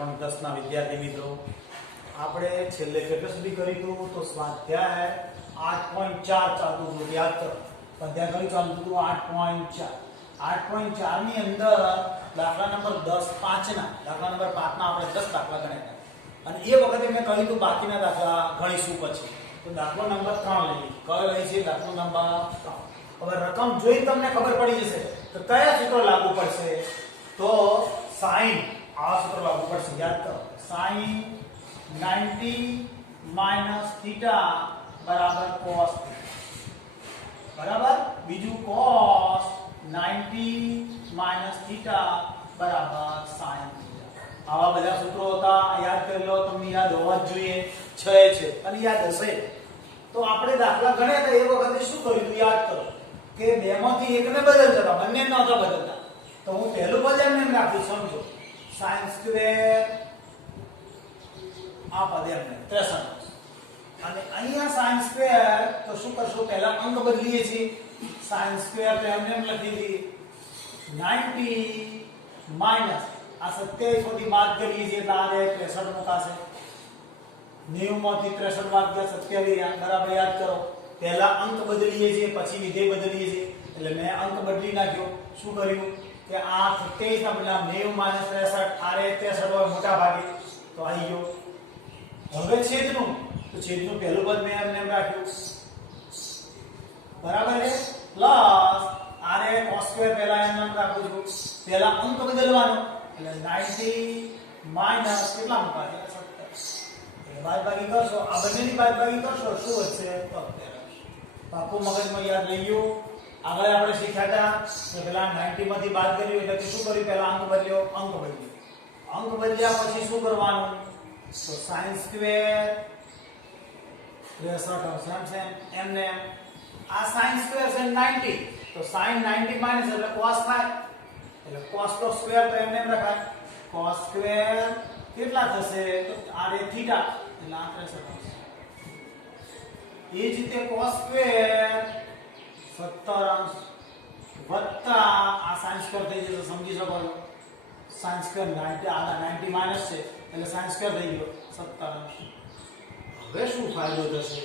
ધોરણ 10 ના વિદ્યાર્થી મિત્રો, આપણે છેલ્લે કેટલા સુધી કર્યું તો સ્વાધ્યાય 8.4 ચાલતું હતું, યાદ કરો. સ્વાધ્યાય કયું ચાલતું હતું? 8.4. 8.4 ની અંદર દાખલા નંબર 10 5 ના દાખલા નંબર 5 ના આપણે 10 દાખલા ગણ્યા અને એ વખતે મેં કહ્યું હતું બાકીના દાખલા ગણીશું પછી. તો દાખલો નંબર 3 લઈએ. કયો લઈએ છે? દાખલો નંબર 3. હવે રકમ જોઈ તમને ખબર પડી જશે તો કયા સૂત્ર લાગુ પડશે? તો sin આ સૂત્ર લાગુ પડશે, યાદ કરો. sin 90 - θ બરાબર cos θ. બરાબર. બીજું cos 90 - θ બરાબર sin θ. આવા બધા સૂત્રો હતા, યાદ કરી લો. તમને યાદ હોવા જ જોઈએ. 6 છે અને યાદ હશે. તો આપણે દાખલા ગણ્યા હતા એ વખતે શું કર્યું હતું યાદ કરો કે બેમાંથી એકને બદલતા, બંને નહોતા બદલતા. તો હું પહેલું પદ એમને એમ રાખ્યું, સમજો. sin સ્ક્વેર આ પદ એમને 63 અને અહીંયા sin સ્ક્વેર તો શું કરશો? પહેલા અંક બદલીએ છીએ. sin સ્ક્વેર તો એમને એમ લખી દી 90 માઈનસ આ 27 માંથી બાદ કરીએ છીએ એટલે આ 63 મુકાશે. 90 માંથી 63 બાદ ગયા 27 બરાબર. યાદ કરો, પહેલા અંક બદલીએ છીએ પછી વિધેય બદલીએ છીએ. એટલે મેં અંક બદલી નાખ્યો. શું કર્યું કે આ 27 ના બદલે 90 - 63 આ 63 હોય મોટા ભાગે તો આવી ગયો. હવે છેદનું, તો છેદનું પહેલું પદ મેં એમને એમ રાખ્યું બરાબર છે. પ્લસ આને cos સ્ક્વેર પહેલા એમ નામ રાખું છું. પહેલા અંક બદલવાનો એટલે 90 માઈનસ કેટલા મુકાશે? 70. બાદબાકી કરશો, આ બંનેની બાદબાકી કરશો શું વધશે? 73. પાકું મગજમાં યાદ લઈ ગયો. આગળ આપણે શીખ્યા હતા કે પેલા 90 માંથી બાદ કર્યું એટલે શું કર્યું? પહેલા અંક બદલ્યો, અંક બદલ્યો. અંક બદલ્યા પછી શું કરવાનું? તો sin સ્ક્વેર 63 એમને આ sin સ્ક્વેર છે 90 તો sin 90 માઈનસ એટલે cos થાય એટલે cos નો સ્ક્વેર તો એમને એમ રખાય. cos સ્ક્વેર કેટલા થશે? તો આ રે થીટા એટલે આ 63. એ જ રીતે cos સ્ક્વેર 70 વત્તા આ sin સ્ક્વેર થઈ જશે, સમજી શકો છો. sin સ્ક્વેર 90 આ 90 માઈનસ છે એટલે sin સ્ક્વેર થઈ ગયો 70. હવે શું ફાયદો થશે?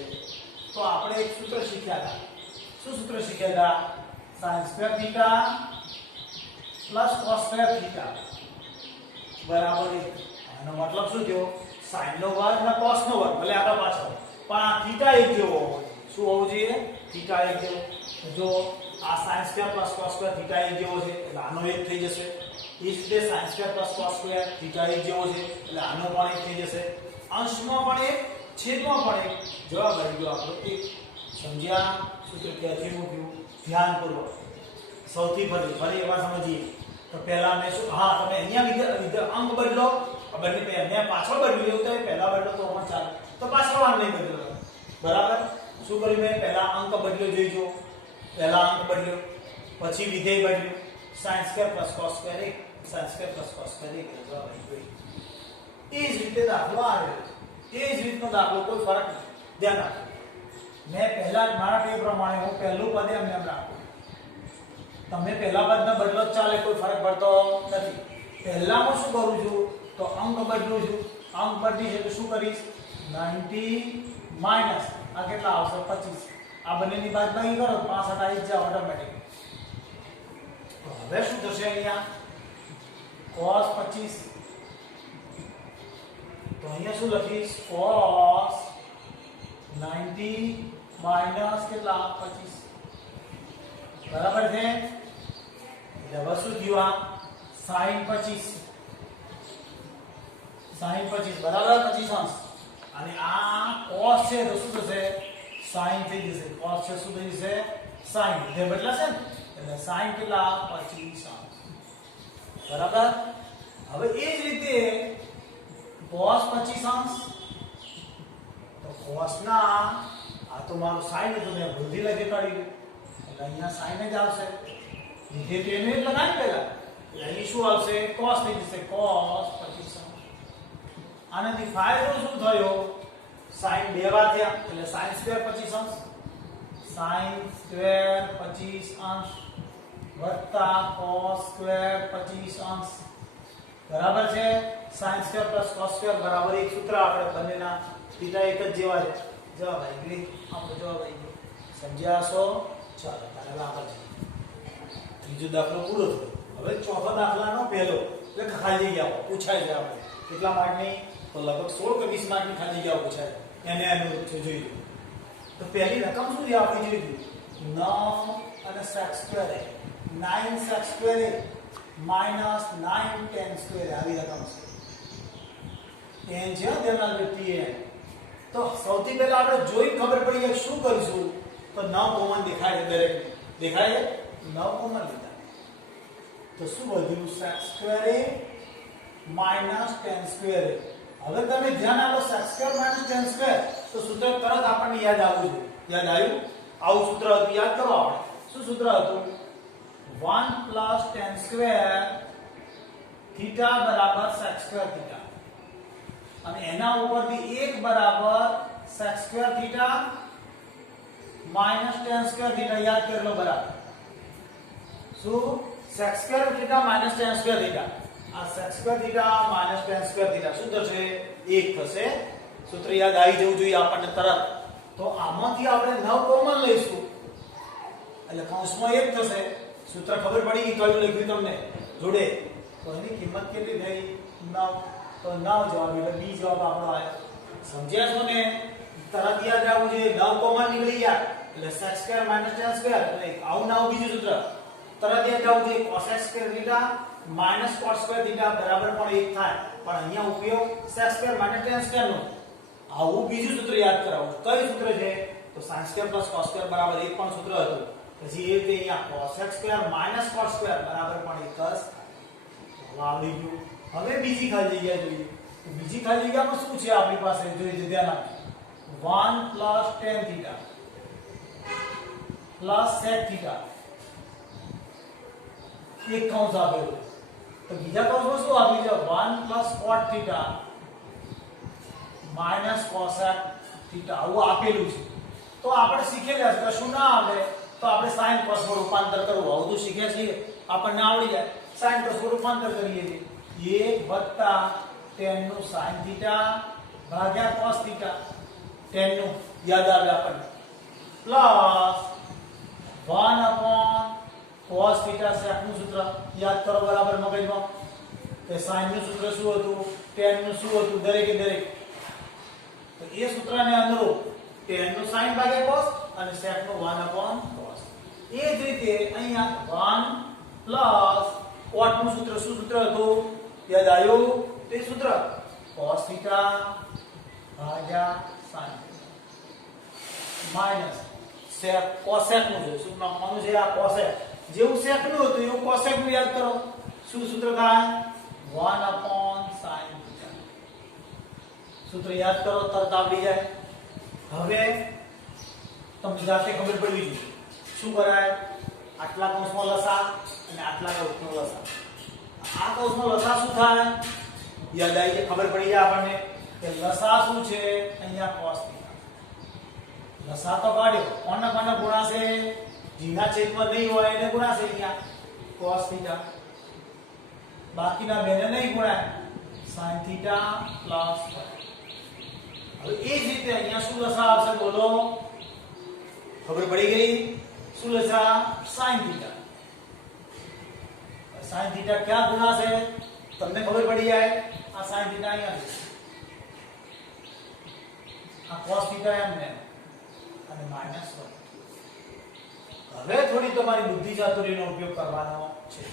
તો આપણે એક સૂત્ર શીખ્યા હતા. શું સૂત્ર શીખ્યા હતા? sin square theta plus cos square theta બરાબર 1. આનો મતલબ શું થયો? sin નો વર્ગ અને cos નો વર્ગ ભલે આગળ પાછળ પણ આ થીટા એક જેવો હોવો જોઈએ. શું હોવું જોઈએ? થીટા એક જેવો. જો આ sin square plus cos square theta એક જેવો છે એટલે આનો એક થઈ જશે. એ જ રીતે sin square plus cos square theta એક જેવો છે એટલે આનો પણ એક થઈ જશે. અંશમાં પણ એક, છેદમાં પણ એક. જવાબ આવી ગયો આપણો 1. સમજ્યા? સૂત્ર ક્યાંથી મૂક્યું? ધ્યાનપૂર્વક સૌથી ફરી એવા સમજીએ તો પહેલા મેં શું, હા તમે અહીંયા અંક બદલો, બંને મેં પાછળ બદલી લેવું તો પહેલા બદલો તો પણ ચાલે, તો પાછળ વાંધો નહીં બદલો બરાબર. શું કર્યું મેં? પહેલા અંક બદલ્યો જોઈજો. પહેલા અંક બદલ્યો પછી વિધેય બદલ્યું. sin square plus cos square 1 sin square plus cos square 1 જવાબ આવી ગયો. એ જ રીતે દાખલો આવ્યો. એ જ રીતનો દાખલો, કોઈ ફરક નથી. ધ્યાન રાખો, મેં પહેલા જ મારા ટેવ પ્રમાણે હું પહેલું પદ એમ રાખું. તમે પહેલા પદને બદલો જ ચાલે, કોઈ ફરક પડતો નથી. પહેલા હું શું કરું છું? તો અંક બદલું છું. અંક બદલી છે તો શું કરીશ? 90 માઈનસ આ કેટલા આવશે? 25. આ બંનેની બાદબાકી કરો 65 આવી જ જાવ ઓટોમેટિક. તો હવે શું થશે અહીંયા? cos 25 તો અહીંયા શું લખીશ? cos 90 માઈનસ કેટલા? 25 બરાબર છે. એટલે હવે શું થયું? આ sin 25 બરાબર 25 અંશ અને આ cos છે તો શું થશે? sin થઈ જશે. cos છે શું થઈ જશે? sin. જે બદલાશે ને એટલે sin કેટલા? 25 અંશ બરાબર. હવે એ જ રીતે cos 25 અંશ તો cos ના આ તો મારું sin હતું, મેં ભૂલથી લખી કાઢ્યું એટલે અહીંયા sin જ આવશે. વિધેય તો એને જ લગાવી પહેલા એટલે અહીં શું આવશે? cos થઈ જશે. cos 25 અંશ. આનાથી ફાયદો શું થયો? sin બે વાર થયા એટલે sin સ્ક્વેર 25 અંશ sin સ્ક્વેર 25 અંશ વત્તા cos સ્ક્વેર 25 અંશ બરાબર છે sin square plus cos square બરાબર એક સૂત્ર આપણે બંનેના થીટા એક જ જેવા છે જવાબ આવી ગયો આપણો જવાબ આવી ગયો સમજ્યા છો ચાલો તારે આગળ જઈએ ત્રીજો દાખલો પૂરો થયો હવે ચોથો દાખલાનો પહેલો એટલે ખાલી જગ્યાઓ પૂછાય છે આપણે કેટલા માર્કની તો લગભગ 16 કે 20 માર્કની ખાલી જગ્યાઓ પૂછાય એને અનુરૂપ છે જોઈ લો તો પહેલી રકમ શું છે આપણે જોઈ લીધું 9 અને sec square 9 sec square minus 9 tan square આવી રકમ છે tan છે તેના લીધે tan તો સૌથી પહેલા આપણે જોઈ ખબર પડી કે શું કરીશું તો 9 કોમન દેખાય છે દરેક દેખાય છે 9 કોમન લીધા તો શું વધ્યું sec square minus tan square હવે તમે ધ્યાન આપો sec square minus tan square તો સૂત્ર તરત આપણને યાદ આવવું જોઈએ યાદ આવ્યું આવું સૂત્ર હતું યાદ કરો આપણે શું સૂત્ર હતું 1 plus tan સ્ક્વેર થીટા બરાબર sec સ્ક્વેર થીટા અને એના ઉપરથી 1 બરાબર sec square theta minus tan square theta યાદ કરી લો બરાબર શું sec square theta minus tan square theta આ sec square theta minus tan square theta શું થશે 1 થશે સૂત્ર યાદ આવી જવું જોઈએ આપણને તરત તો આમાંથી આપણે 9 કોમન લઈશું એટલે કૌંસમાં 1 થશે સૂત્ર ખબર પડી કે કયું લખ્યું તમને જોડે તો એની કિંમત કેટલી થઈ 9 તો 9 જવાબ એટલે બી જવાબ આપણો આવ્યો સમજ્યા છો ને તરત યાદ આવવું જોઈએ 9 કોમન નીકળી ગયા એટલે sec square minus tan square એટલે આવું ના બીજું સૂત્ર તરત યાદ આવવું જોઈએ cos square theta minus cos square theta બરાબર પણ 1 થાય પણ અહીંયા ઉપયોગ sec square minus tan square નો આવું બીજું સૂત્ર યાદ કરાવું કયું સૂત્ર છે તો sin square plus cos square બરાબર 1 પણ સૂત્ર હતું પછી એ રીતે અહીંયા cos square minus cos square બરાબર પણ 1 જ આવડી ગયું હવે બીજી ખાલી જગ્યા જોઈએ તો બીજી ખાલી જગ્યામાં શું છે આપણી પાસે જોઈએ ધ્યાન આપો 1 plus tan theta plus sec theta એક કૌંસ આપેલું તો બીજા કૌંસમાં શું આપ્યું છે 1 plus cot theta minus cosec theta આવું આપેલું છે તો આપણે શીખેલા છે કશું ના આવે તો આપણે sin cos માં રૂપાંતર કરવું આવું તો શીખ્યા છીએ આપણને આવડી જાય sin cos માં રૂપાંતર કરીએ છીએ 1 tan નું sin થીટા ભાગ્યા cos થીટા tan નું યાદ આવે આપણને પ્લસ 1 cos થીટા sec નું સૂત્ર યાદ કરો બરાબર મગજમાં કે sin નું સૂત્ર શું હતું tan નું શું હતું દરેકે દરેક તો એ સૂત્રને અનુરૂપ tan નું sin ભાગ્યા cos અને sec નું 1 cos એ જ રીતે અહીંયા 1 પ્લસ cot નું સૂત્ર શું સૂત્ર હતું યાદ આવ્યું તે સૂત્ર cos થીટા ભાગ્યા sin માઈનસ sec cosec નું છે શું નામનું છે આ cosec જેવું sec નું હતું એવું cosec નું યાદ કરો શું સૂત્ર થાય 1 sin theta સૂત્ર યાદ કરો તરત આવડી જાય હવે તમને જાતે ખબર પડવી જોઈએ શું કરાય આટલા કૌંસમાં લસા અને આટલા કૌંસમાં લસા આ કૌંસમાં લસા શું થાય યાદ આવી જાય ખબર પડી જાય આપણને કે લસા શું છે અહીંયા cos થીટા લસા તો કાઢ્યો કોના કોના ગુણાશે જીના છેદમાં નહીં હોય એને ગુણાશે અહીંયા cos થીટા બાકીના બેને નહીં ગુણાય sin થીટા પ્લસ હવે એ જ રીતે અહીંયા શું લસા આવશે બોલો ખબર પડી ગઈ શું લસા sin થીટા sin થીટા ક્યાં ગુણાશે તમને ખબર પડી જાય આ sin થીટા અહીંયા છે આ cos થીટા એમને અને -1 હવે થોડી તમારી બુદ્ધિ ચાતુરીનો ઉપયોગ કરવાનો છે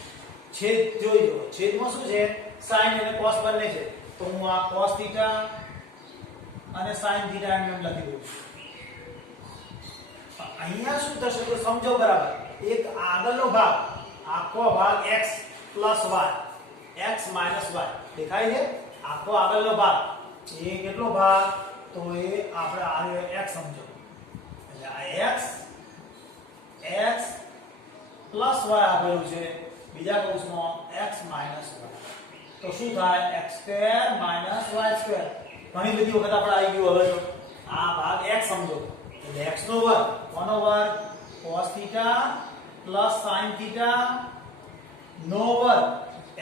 છેદ જોઈ લો છેદમાં શું છે sin અને cos બંને છે તો હું આ cos થીટા અને sin થીટા એમ લખી દઉં છું અહીંયા શું થશે તો સમજો બરાબર એક આગળનો ભાગ આખો ભાગ x y x y દેખાય છે આખો આગળનો ભાગ એ કેટલો ભાગ તો એ આપણે આ x સમજો એટલે આ x y આપેલું છે બીજા કૌંસમાં x y તો શું થાય x² y² ઘણી બધી વખત આપણે આવી ગયું હવે તો આ ભાગ x સમજો એટલે x નો વર્ગ કોનો વર્ગ cos θ sin θ નો વર્ગ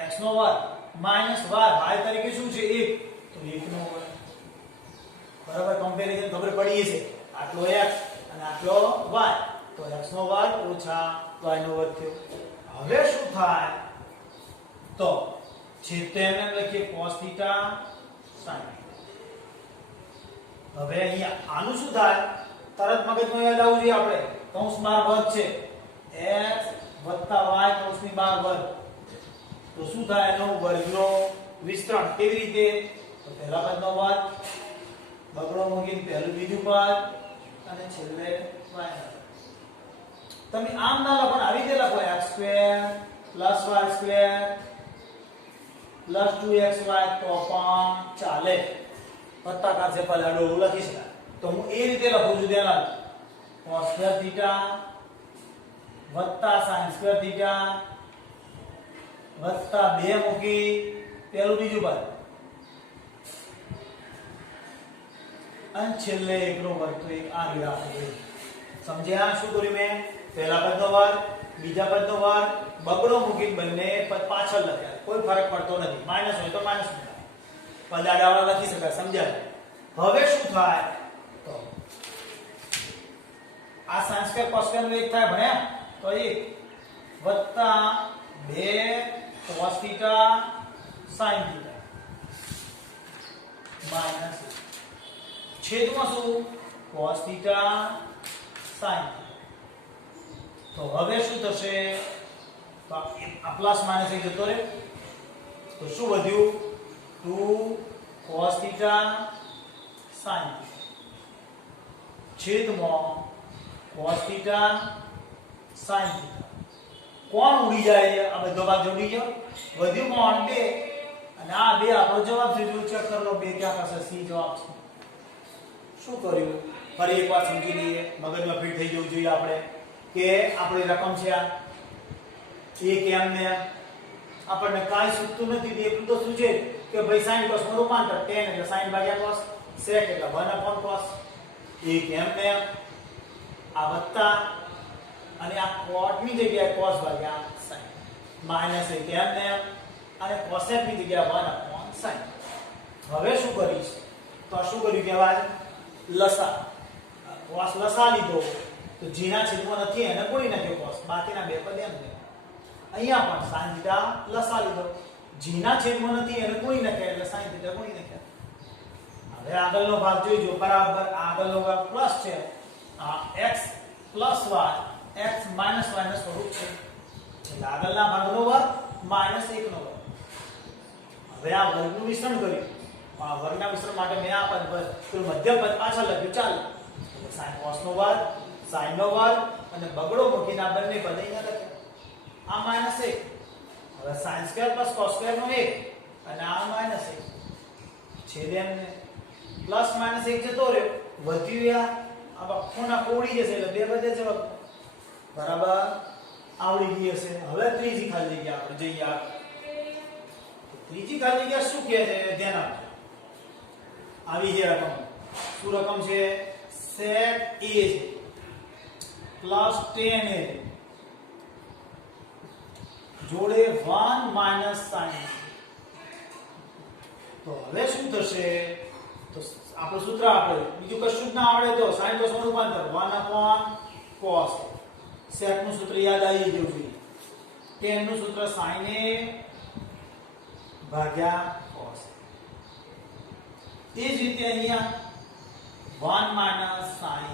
x નો વર્ગ માઇનસ y તરીકે શું છે 1 તો 1 નો વર્ગ બરાબર કમ્પેરીઝન ખબર પડી છે આટલો x અને આટલો y તો x નો વર્ગ ઓછા y નો વર્ગ થયો હવે શું થાય તો છેદ તો એમ લખીએ cos θ sin હવે અહીંયા આનું શું થાય તરત મગજમાં યાદ આવવું જોઈએ આપણે કૌંસ બાર વર્ગ છે x y કૌંસની બાર વર્ગ તો શું થાય એનો વર્ગનો વિસ્તરણ કેવી રીતે તો પહેલા પદનો વર્ગ બગડો મૂકીને પહેલું બીજું પદ અને છેલ્લે y તમે આમ ના લખો પણ આવી રીતે લખો x² + y² + 2xy તો પણ ચાલે પત્તાકાર છે પલાડો લખી શકાય તો હું એ રીતે લખું છું ધ્યાન આપો cos² θ sin² θ + 2 મૂકી પહેલું બીજું પદ અને છેલ્લે એકનો વર્ગ તો એક આ રીતે આપણે સમજ્યા શું કર્યું મેં પહેલા પદનો વર્ગ બીજા પદનો વર્ગ બગડો મૂકીને બંને પદ પાછળ લખ્યા કોઈ ફરક પડતો નથી માઈનસ હોય તો માઈનસ પદ આડાવાળા લખી શકાય સમજ્યા હવે શું થાય તો આ sin² cos² નો એક થાય ભણ્યા તો 1 + 2 cos θ sin θ માઈનસ છેદમાં શું cos θ sin તો હવે શું થશે તો આ પ્લસ માઈનસ એક જતો રહે તો શું વધ્યું 2 cos θ sin છેદમાં cos θ sin કોણ ઉડી જાય આ બધો ભાગ જોડી ગયો વધ્યું કોણ 2 અને આ 2 આપણો જવાબ છે જો ચેક કરી લો 2 ક્યાં પાસે સી જવાબ છે શું કર્યું ફરી એકવાર સમજી લઈએ મગજમાં ફિટ થઈ જવું જોઈએ આપણે કે આપણી રકમ છે આ એક એમને આપણને કાઈ સૂચતું નથી એટલું તો શું છે કે ભાઈ sin cos નું રૂપાંતર tan એટલે sin ભાગ્યા cos sec એટલે 1/cos એક એમને આ વત્તા અને આ cot ની જગ્યાએ cos ભાગ્યા sin માઈનસ એક એમને અને cosec ની જગ્યાએ 1/sin હવે શું કરીશ તો શું કર્યું કહેવાય લસા cos લસા લીધો તો જેના છેદમાં નથી એને ગુણી નાખ્યો cos બાકીના બે પદ એમ ને અહીંયા પણ sin θ લસા લીધો જેના છેદમાં નથી એને ગુણી નાખ્યા એટલે sin θ ગુણી નાખ્યા હવે આગળનો ભાગ જોઈજો બરાબર આગળનો ભાગ પ્લસ છે આ x + y x - y ના સ્વરૂપ છે એટલે આગળના ભાગનો વર્ગ -1 નો વર્ગ હવે આ વર્ગનું વિસ્તરણ કર્યું આ વર્ગના વિસ્તરણ માટે મેં આ પદ તો મધ્યમ પદ પાછળ લખ્યું ચાલો એટલે sin cos નો વર્ગ sin નો વર્ગ અને બગડો મૂકીને આ બંને પદ અહીંયા લખ્યા આ -1 હવે sin² + cos² નો 1 અને આ -1 છેદ એમને પ્લસ માઈનસ 1 જતો રહ્યો વધ્યું આ ખૂણા કોડી જશે એટલે બે વધે છે બરાબર આવડી ગઈ હશે હવે ત્રીજી ખાલી જગ્યા આપણે જઈએ ત્રીજી ખાલી જગ્યા શું કહે છે ધ્યાન આપજો આવી જે રકમ શું રકમ છે sec a છે પ્લસ tan a જોડે 1 - sin તો હવે શું થશે તો આપણું સૂત્ર આપણે બીજું કશું જ ના આવડે તો sin cos નું રૂપાંતર 1/cos sec નું સૂત્ર યાદ આવી ગયું છે tan નું સૂત્ર sin a ભાગ્યા cos એ જ રીતે અહીંયા 1 - sin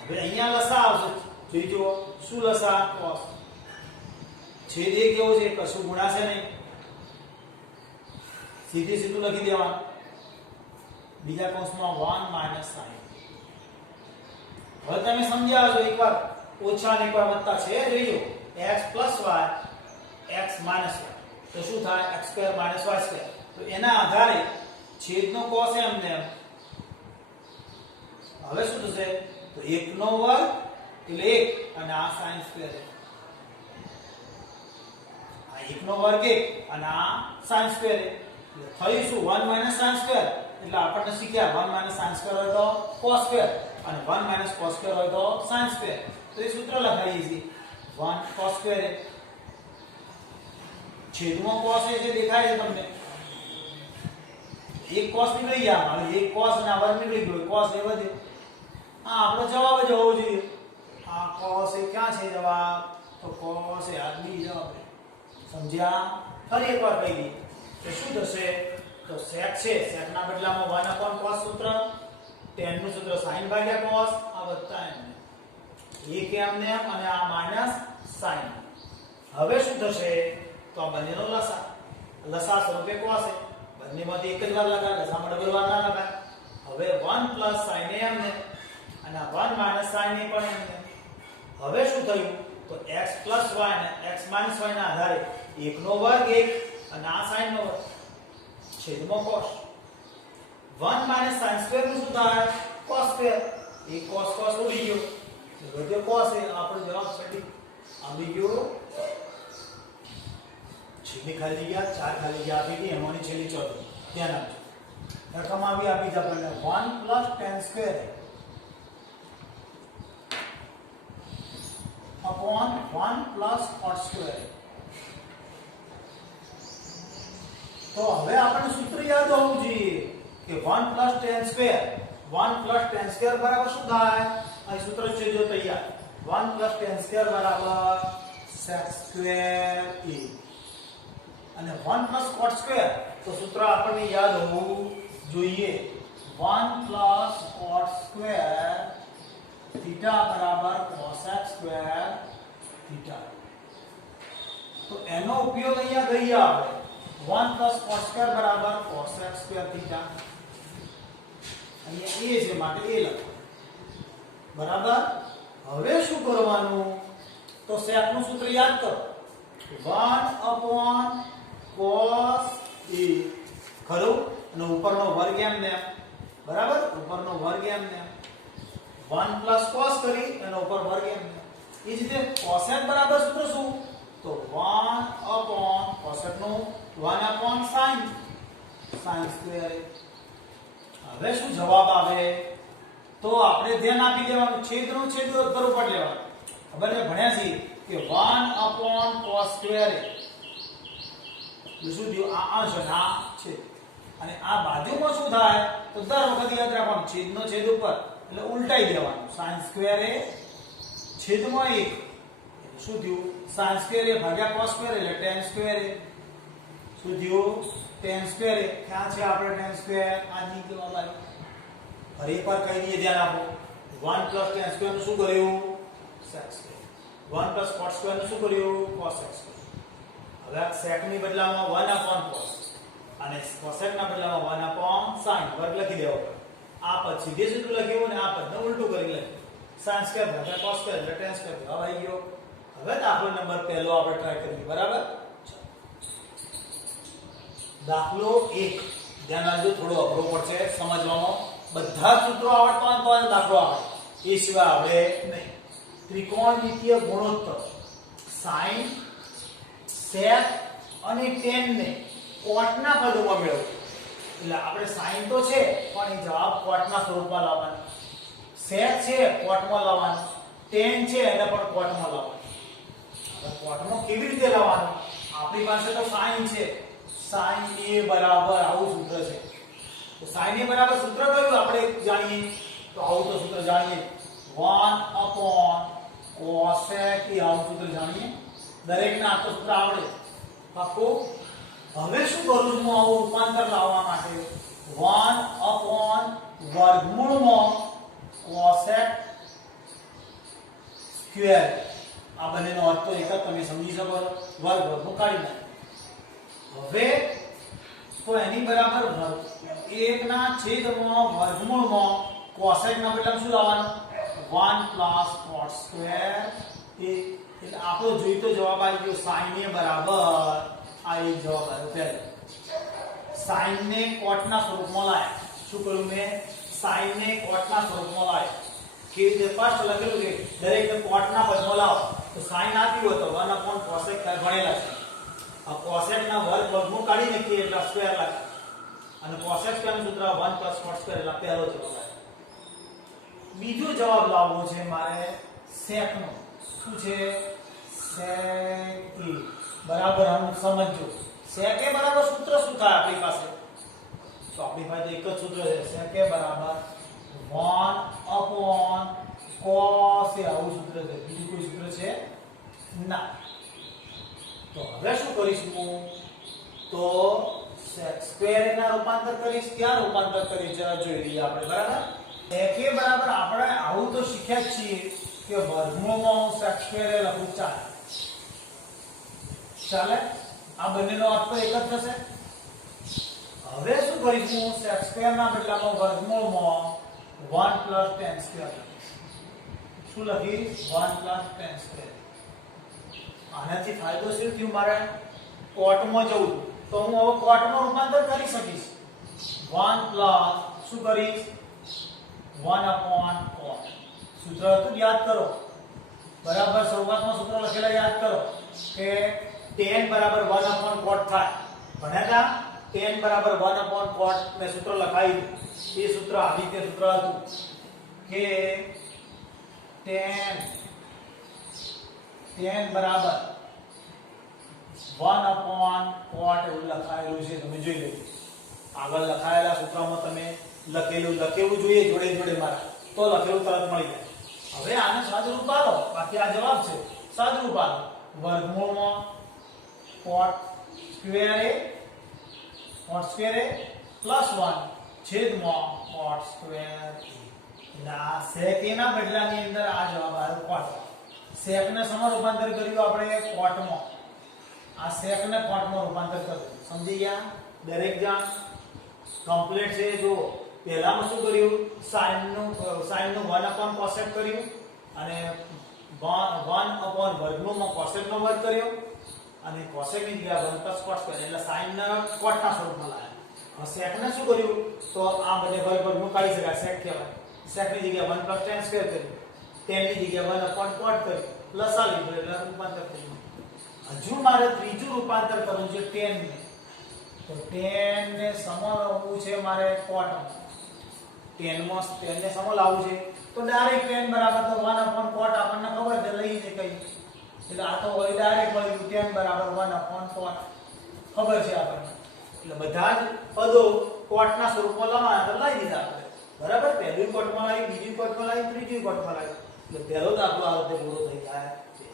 હવે અહીંયા લસા આવશે જોઈજો શું લસા cos છેદ એ કેવો છે કશું ગુણાશે નહીં સીધે સીધું લખી દેવાનું બીજા કૌંસમાં 1 - sin હવે તમે સમજ્યા છો એકવાર ઓછા ને એકવાર વત્તા છે જોઈજો x + y x - y તો શું થાય x² - y² તો એના આધારે છેદનો cos એમને હવે શું થશે તો 1 નો વર્ગ એટલે 1 અને આ sin² આ 1 નો વર્ગ 1 અને આ sin² થયું શું 1 - sin² એટલે આપણને શીખ્યા 1 - sin² હોય તો cos² અને 1 - cos² હોય તો sin² તો એ સૂત્ર લખાઈએ છીએ 1 cos² છેદમાં cos એ છે દેખાય છે તમને એક cos નીકળી ગયા હવે એક cos અને આ વર્ગ નીકળી ગયો cos એ વધે આ આપણો જવાબ જ હોવો જોઈએ આ cos એ ક્યાં છે જવાબ તો cos એ આ બી જવાબ સમજ્યા ફરી એકવાર કહી દઈએ તો શું થશે તો sec છે sec ના બદલામાં 1 cos સૂત્ર tan નું સૂત્ર sin ભાગ્યા cos આ વત્તા n એક એમને અને આ માઈનસ sin હવે શું થશે તો આ બંનેનો લસા સ્વરૂપે cos છે બંનેમાંથી એક જ વાર લગાડ લસામાં ડબલ વાર ના લગાડ હવે 1 sin m ને અને 1 sin એ પણ એમને હવે શું થયું તો x y અને x y ના આધારે 1 નો વર્ગ 1 અને આ sin નો વર્ગ છેદમાં cos 1 sin સ્ક્વેર નું શું થાય cos સ્ક્વેર એક cos ઉડી ગયો વધ્યો cos એ આપણો જવાબ સટી આવી ગયો છેલ્લી ખાલી જગ્યા ચાર ખાલી જગ્યા આપી હતી એમાંની છેલ્લી ચોથી ધ્યાન આપજો રકમ આવી આપી છે આપણને 1 tan square upon 1 cot square તો હવે આપણને સૂત્ર યાદ હોવું જોઈએ કે 1 tan સ્ક્વેર 1 tan સ્ક્વેર બરાબર શું થાય અહીં સૂત્ર છે જો તૈયાર 1 tan સ્ક્વેર બરાબર sec સ્ક્વેર e અને 1 cot સ્ક્વેર તો સૂત્ર આપણને યાદ હોવું જોઈએ 1 cot સ્ક્વેર થીટા બરાબર cosec સ્ક્વેર થીટા તો એનો ઉપયોગ અહીંયા કરીએ આપણે 1 cot સ્ક્વેર બરાબર cosec સ્ક્વેર થીટા અહીંયા a છે માટે a લખો બરાબર હવે શું કરવાનું તો sec નું સૂત્ર યાદ કરો 1 cos e ખરું અને ઉપરનો વર્ગ એમ ને બરાબર ઉપરનો વર્ગ એમ ને 1 cos કરી અને ઉપર વર્ગ એમ ને એ જ રીતે cosec બરાબર સૂત્ર શું તો 1 cosec નું 1 sin સ્ક્વેર હવે શું જવાબ આવે તો આપણે ધ્યાન આપી દેવાનું છેદનું છેદ ઉપર લેવાનું ખબર છે ભણ્યા છીએ કે 1 cos સ્ક્વેર શું થયું આ અંશ ના છે અને આ બાજુમાં શું થાય તો દર વખત યાદ રાખવાનું છેદનો છેદ ઉપર એટલે ઉલટાઈ દેવાનું sin સ્ક્વેર એ છેદમાં 1 શું થયું sin સ્ક્વેર એ ભાગ્યા cos સ્ક્વેર એટલે tan સ્ક્વેર એ શું થયું tan સ્ક્વેર એ ક્યાં છે આપણે tan સ્ક્વેર આ નીકળવા લાગ્યું ફરી એકવાર કહી દઈએ ધ્યાન આપો 1 tan સ્ક્વેર નું શું કર્યું sec સ્ક્વેર 1 cot સ્ક્વેર નું શું કર્યું cosec સ્ક્વેર હવે આ sec ની બદલામાં 1 cos અને cosec ના બદલામાં 1 sin વર્ગ લખી દેવો આ પદ સીધે સીધું લખ્યું અને આ પદને ઉલટું કરી લખ્યું sin સ્ક્વેર ભાગ્યા cos સ્ક્વેર એટલે tan સ્ક્વેર જવાબ આવી ગયો હવે દાખલો નંબર પહેલો આપણે ટ્રાય કરીએ બરાબર દાખલો 1 ધ્યાન રાખજો થોડો અઘરો પડશે સમજવામાં બધા સૂત્રો આવડતા હોય તો દાખલો આવે એ સિવાય આવડે નહીં ત્રિકોણમિતીય ગુણોત્તર sin sec અને tan ને કોટના પદોમાં મેળવો એટલે આપણે sin તો છે પણ એ જવાબ કોટના સ્વરૂપમાં લાવવાનો sec છે કોટમાં લાવવાનો tan છે એને પણ કોટમાં લાવવાનો હવે કોટમાં કેવી રીતે લાવવાનો આપણી પાસે તો sin છે sin a બરાબર આવું સૂત્ર છે તો sin a બરાબર સૂત્ર કયું આપણે જાણીએ તો આવું તો સૂત્ર જાણીએ 1 cosec એ આવું સૂત્ર જાણીએ દરેકને આ તો સૂત્ર આવડે પાક્કું હવે શું કરું છું હું આવું રૂપાંતર લાવવા માટે 1 વર્ગમૂળમાં cosec સ્ક્વેર આ બંનેનો અર્થ તો એક જ તમે સમજી શકો વર્ગમૂળ કાઢી નાખો હવે તો એની બરાબર 1 ના છેદમાં વર્ગમૂળમાં cosec ના બદલામાં શું લાવવાનું 1 cot સ્ક્વેર એટલે આપણો જોઈતો જવાબ આવી ગયો sin ને બરાબર આ એક જવાબ આવ્યો પહેલો sin ને cot ના સ્વરૂપમાં લાવ્યા શું કર્યું મેં sin ને cot ના સ્વરૂપમાં લાવ્યા કે જે ફર્સ્ટ લખેલું કે દરેકને cot ના પદમાં લાવો તો sin આપ્યું હોય તો 1 cosec ભણેલા છે આ cosec ના વર્ગમૂળ કાઢી નાખીએ એટલે સ્ક્વેર લાગે અને cosec સ્ક્વેર નું સૂત્ર 1 cot સ્ક્વેર એટલે પહેલો જવાબ આવે બીજો જવાબ લાવવો છે મારે sec નો શું છે sec e બરાબર हम સમજો sec a બરાબર સૂત્ર શું થાય આપણી પાસે તો આપણી પાસે એક જ સૂત્ર છે sec a બરાબર 1 cos a આવું સૂત્ર છે બીજું કોઈ સૂત્ર છે ના તો હવે શું કરીશું તો sec square ના રૂપાંતર કરીશ ક્યાં રૂપાંતર કરીશ જરા જોઈ લઈએ આપણે બરાબર sec a બરાબર આપણે આવું તો શીખ્યા જ છીએ કે વર્ગમૂળમાં sec square લખું ચાલે આ બંનેનો અર્થ તો એક જ થશે હવે શું કરીશું sec square ના બદલામાં વર્ગમૂળમાં 1 tan square શું લખીશ 1 tan square આનાથી ફાયદો શું થયું મારે કોટમાં જવું તો હું હવે કોટમાં રૂપાંતર કરી શકીશ 1 શું કરીશ 1 cot સૂત્ર હતું યાદ કરો બરાબર શરૂઆતમાં સૂત્ર લખેલા યાદ કરો કે tan બરાબર 1 cot થાય ભણ્યા tan બરાબર 1 cot મેં સૂત્ર લખાયું એ સૂત્ર આ રીતે સૂત્ર હતું કે tan બરાબર 1 cot એવું લખાયેલું છે તમે જોઈ લેજો આગળ લખાયેલા સૂત્રમાં તમે લખેલું જોઈએ જોડે જોડે મારા તો લખેલું તરત મળી જાય હવે આને સાદુરૂપ આપો બાકી આ જવાબ છે સાદુરૂપ આપો વર્ગમૂળમાં cot square a plus 1 છેદમાં cot square a ના sec a ના બદલાની અંદર આ જવાબ આવ્યો cot sec ને શેમાં રૂપાંતર કર્યું આપણે cot માં આ sec ને cot માં રૂપાંતર કર્યું સમજી ગયા દરેક જણ કમ્પ્લીટ છે જો પહેલામાં શું કર્યું sin નું 1 cosec કર્યું અને 1 વર્ગમૂળમાં cosec નો વર્ગ કર્યો અને cosec ની જગ્યાએ 1 cos square એટલે sin ના cot ના સ્વરૂપમાં લાવ્યા sec ને શું કર્યું તો આ બધે વર્ગમૂળ કાઢી શકાય sec કહેવાય sec ની જગ્યાએ 1 tan square કર્યું tan ની જગ્યાએ 1 cot કર્યું પ્લસ આ લીધું એટલે રૂપાંતર કર્યું હજુ મારે ત્રીજું રૂપાંતર કરવું છે tan ને તો tan ને સમલાવવું છે મારે cot tan ને સમલાવવું છે તો ડાયરેક્ટ tan બરાબર તો 1 cot આપણને ખબર છે લઈ છે કઈ એટલે આ તો હોય ડાયરેક્ટ મળ્યું tan બરાબર 1 cot ખબર છે આપણને એટલે બધા જ પદો cot ના સ્વરૂપમાં લખવાના તો લઈ દીધા આપણે બરાબર પહેલું કોટમાં લાવી બીજું કોટમાં લાવી ત્રીજું કોટમાં લાવી એટલે પહેલો દાખલો આ રીતે પૂરો થઈ જાય છે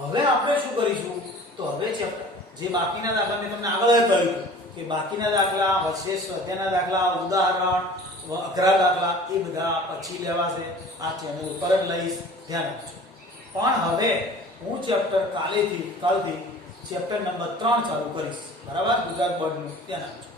હવે આપણે શું કરીશું તો હવે ચેપ્ટર જે બાકીના દાખલા મેં તમને આગળ કહ્યું કે બાકીના દાખલા વિશેષ સ્વાધ્યાયના દાખલા ઉદાહરણ અઘરા દાખલા એ બધા પછી લેવાશે આ ચેનલ ઉપર જ લઈશ ધ્યાન રાખજો પણ હવે હું ચેપ્ટર કાલથી ચેપ્ટર નંબર 3 ચાલુ કરીશ બરાબર ગુજરાત બોર્ડનું ધ્યાન રાખજો